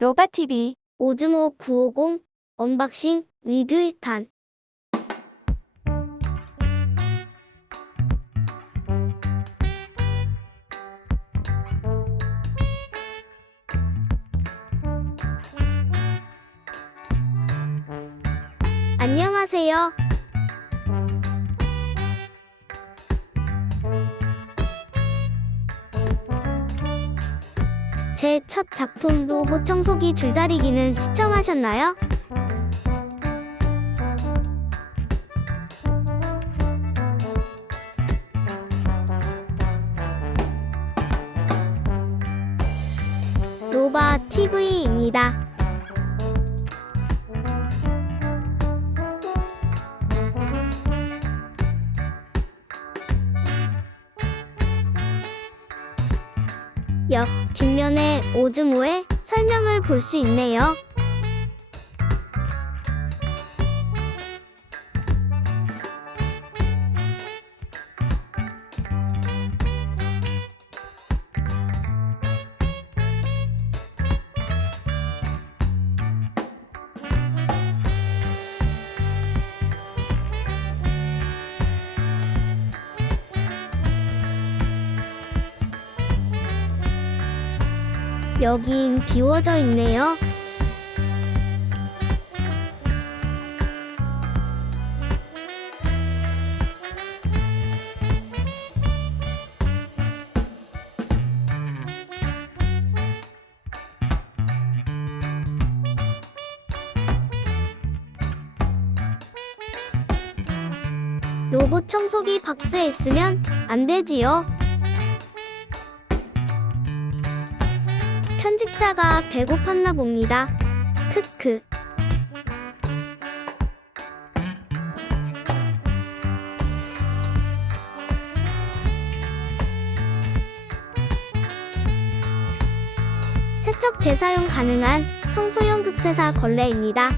로바TV 오즈모 950 언박싱 리뷰 1탄. 안녕하세요. 제 첫 작품 로봇 청소기 줄다리기는 시청하셨나요? 로바TV입니다. 옆 뒷면에 오즈모의 설명을 볼 수 있네요. 여긴 비워져 있네요. 로봇 청소기 박스에 있으면 안 되지요. 편집자가 배고팠나 봅니다. 크크. 세척 재사용 가능한 청소용 극세사 걸레입니다.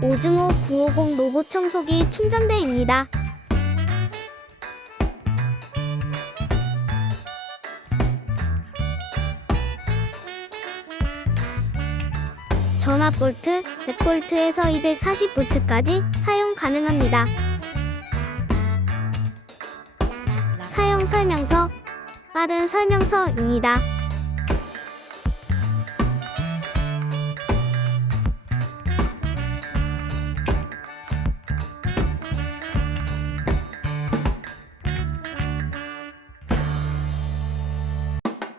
오즈모 950 로봇 청소기 충전대입니다. 전압 볼트 100V에서 240V까지 사용 가능합니다. 사용 설명서, 빠른 설명서입니다.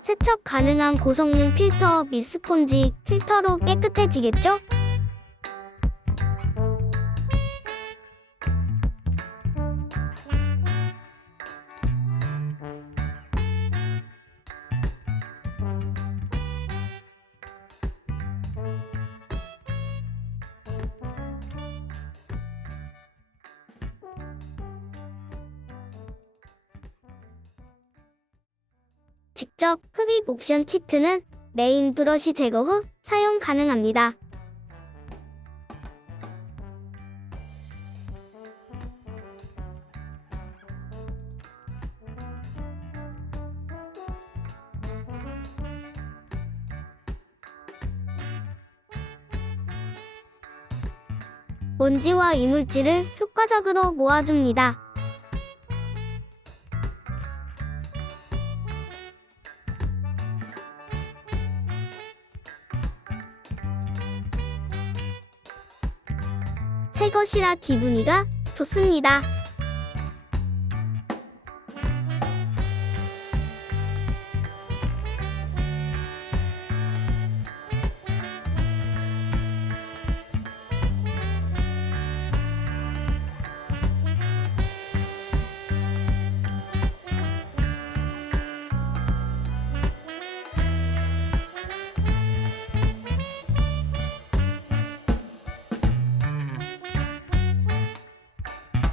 세척 가능한 고성능 필터 및 스폰지 필터로 깨끗해지겠죠? 직접 흡입 옵션 키트는 메인 브러시 제거 후 사용 가능합니다. 먼지와 이물질을 효과적으로 모아줍니다. 새 것이라 기분이가 좋습니다.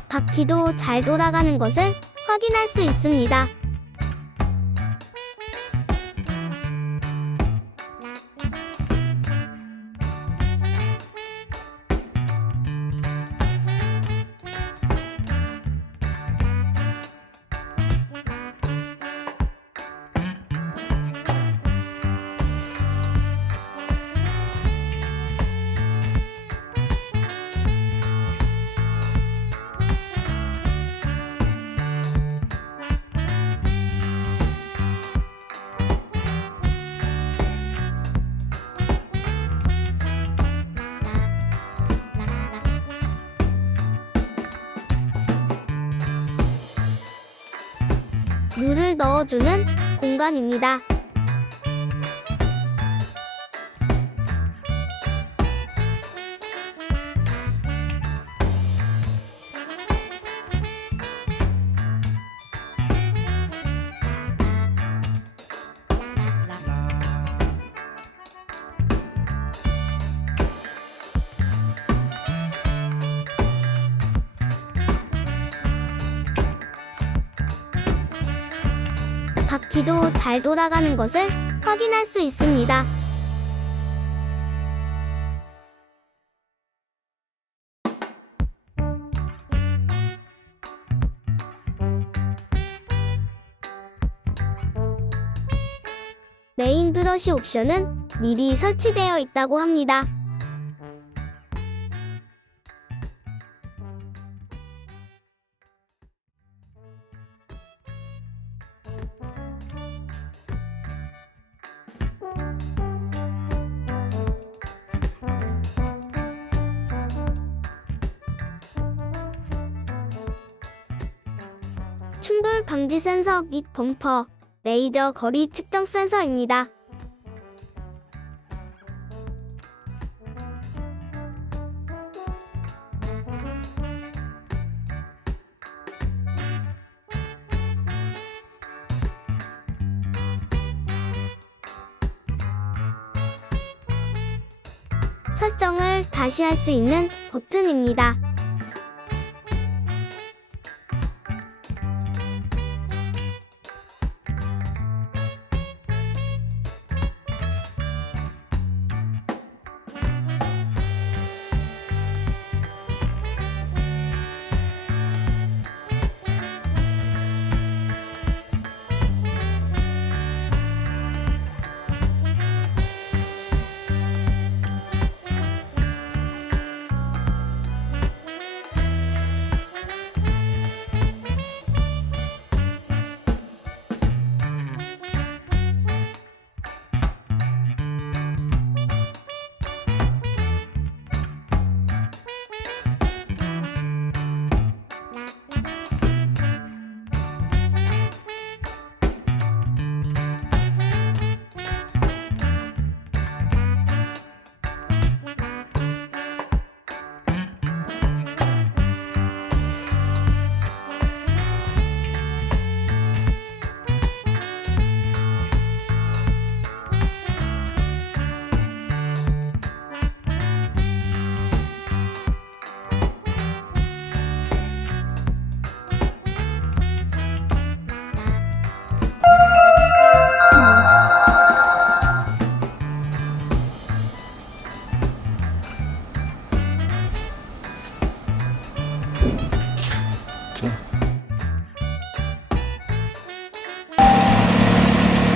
바퀴도 잘 돌아가는 것을 확인할 수 있습니다. 물을 넣어주는 공간입니다. 바퀴도 잘 돌아가는 것을 확인할 수 있습니다. 메인 브러쉬 옵션은 미리 설치되어 있다고 합니다. 충돌 방지 센서 및 범퍼, 레이저 거리 측정 센서입니다. 설정을 다시 할 수 있는 버튼입니다.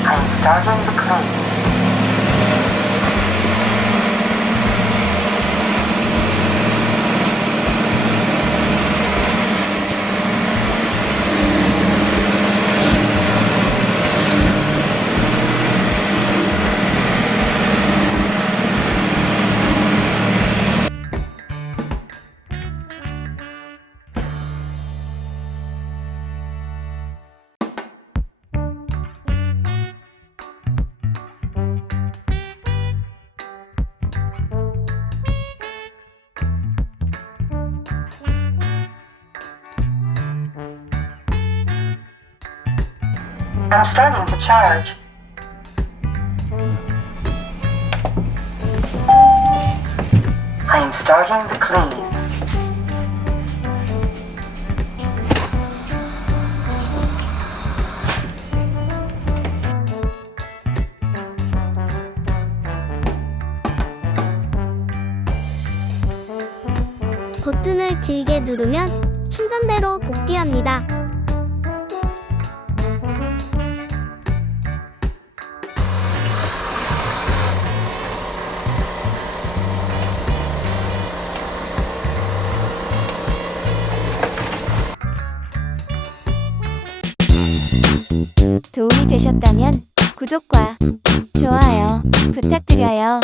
I'm starting the clean. I'm starting to charge. I am starting the clean. 버튼을 길게 누르면 충전대로 복귀합니다. 도움이 되셨다면 구독과 좋아요 부탁드려요.